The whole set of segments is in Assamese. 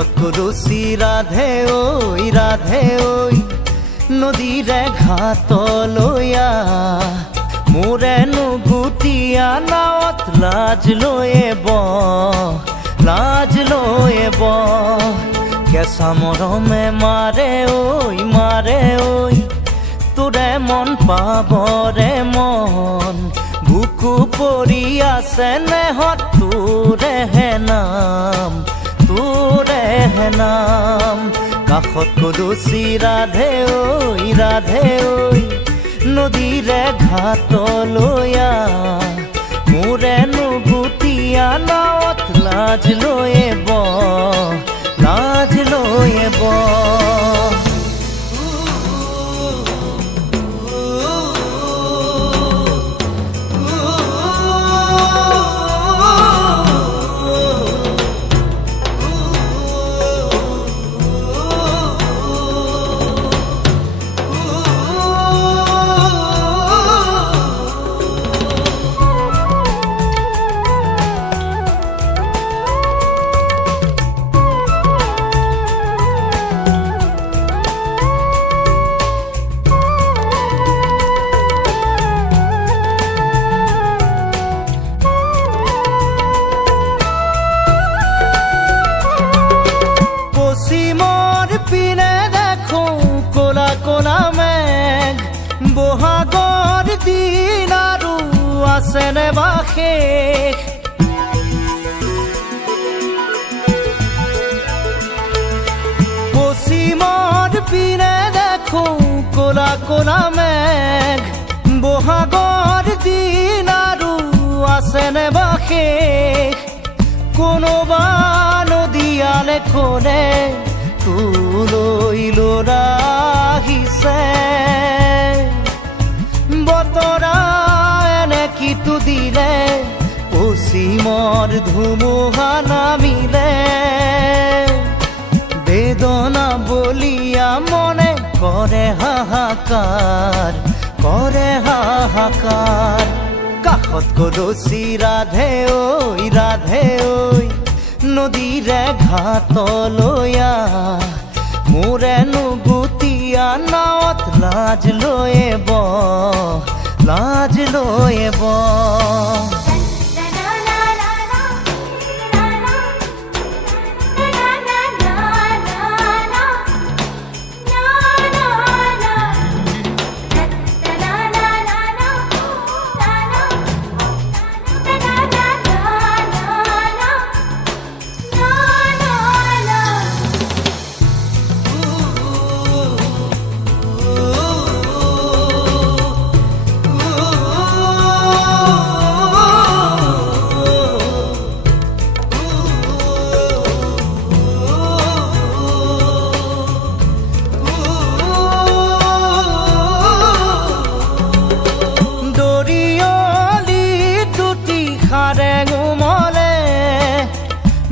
কাষত কলচি ৰাধে ঐ নদীৰে ঘাটলৈ মোৰেনো গুটিয়া নাৱত লাজ লৈয়ে কেঁচা মৰমে মাৰে ঐ তোৰে মন পাবৰে মন বুকু পৰি আছে নেহত তোৰেহে নাম কাষত কলচি ৰাধে ঐ নদীৰে ঘাটলৈ মোৰেনো গুটিয়া নাৱত লাজ লৈয়ে বহাগৰ দিন আৰু আছেনে বা শেষ পশ্চিমৰ পিনে দেখো ক'লা ক'লা মেঘ বহাগৰ দিন আৰু আছেনে বা শেষ কোনোবা নদীয়ালে খনে তোলৈ ল'ৰা আহিছে বতৰা এনে কিটো দিলে পশ্চিমৰ ধুমুহা নামিলে বেদনা বলিয়া মনে কৰে হাহাকাৰ কাষত কলচি ৰাধে ঐ নদীৰে ঘাটলৈ মোৰেনো গুটিয়া নাৱত লাজ লৈয়ে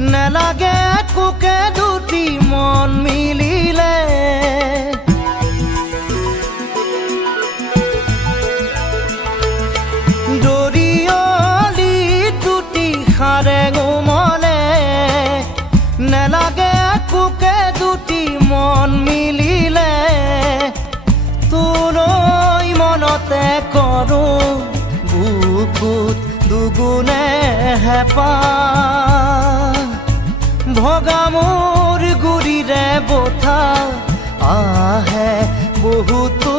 নেলাগে কোকে দুটি মন মিলিলে দৰিয়লি দুটি খাৰে গোমলে নেলাগে কোকে দুটি মন মিলিলে তোলৈ মনতে কৰোঁ বুকুত দুগুণে হেঁপাহ ভগা মোৰ গুৰিৰে বঠা আহে বহুতো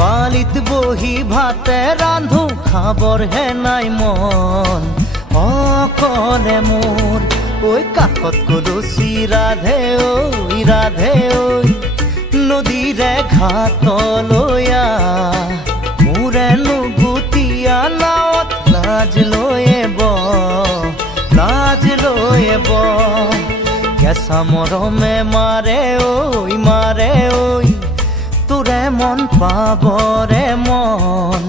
বালিত বহি ভাতে ৰান্ধো খাবৰহে নাই মন অকলে মোৰ ঐ কাষত কলচি ৰাধে ঐ নদীৰে ঘাটলৈ মোৰেনো গুটিয়া নাৱত লাজ লৈয়ে কেঁচা মৰমে মাৰে ঐ তোৰে মন পাবৰে মন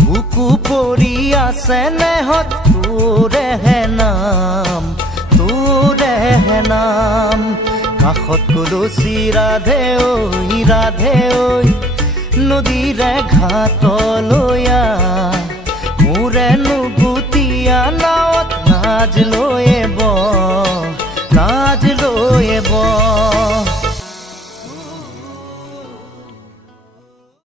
বুকু পৰি আছে নেহত তোৰেহে নাম কাষত কলচি ৰাধে ঐ নদীৰে ঘাটলৈ